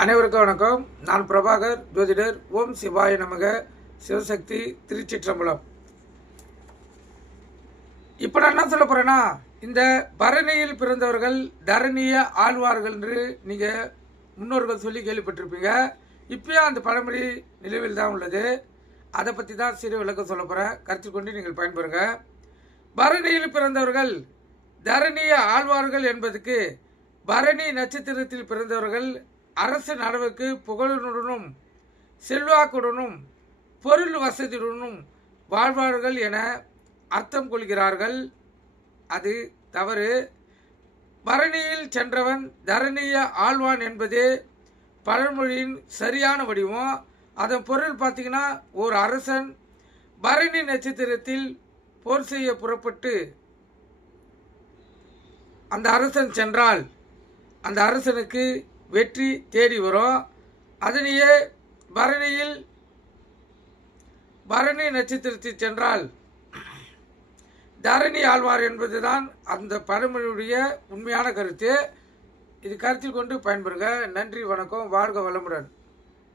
அனைவருக்கும் வணக்கம். நான் பிரபாகர் ஜோதிடர். ஓம் சிவாய நமக. சிவசக்தி திருச்சிற்றம்பலம். இப்போ நான் என்ன சொல்ல போகிறேன்னா இந்த பரணியில் பிறந்தவர்கள் தரணிய ஆழ்வார்கள் என்று நீங்கள் முன்னோர்கள் சொல்லி கேள்விப்பட்டிருப்பீங்க. இப்பயும் அந்த பழமொழி நிலவில் தான் உள்ளது. அதை பற்றி தான் சிறு விளக்கம் சொல்ல போகிறேன் கருத்து கொண்டு நீங்கள் பயன்பெறுங்க. பரணியில் பிறந்தவர்கள் தரணிய ஆழ்வார்கள் என்பதுக்கு பரணி நட்சத்திரத்தில் பிறந்தவர்கள் அரசு நடவுக்கு புகழுடனும் செல்வாக்குடனும் பொருள் வசதியுடனும் வாழ்வார்கள் என அர்த்தம் கொள்கிறார்கள். அது தவறு. பரணியில் சென்றவன் தரணிய ஆழ்வான் என்பதே பழமொழியின் சரியான வடிவம். அதன் பொருள் பார்த்தீங்கன்னா ஒரு அரசன் பரணி நட்சத்திரத்தில் போர் செய்ய புறப்பட்டு அந்த அரசன் சென்றால் அந்த அரசனுக்கு வெற்றி தேடி வரும். அதனையே பரணியில் பரணி நட்சத்திரத்தில் சென்றால் தரணி ஆழ்வார் என்பதுதான் அந்த பழமொழியுடைய உண்மையான கருத்து. இது கருத்தில் கொண்டு பயன்பெறுங்க நன்றி வணக்கம் வாழ்க வளமுடன்.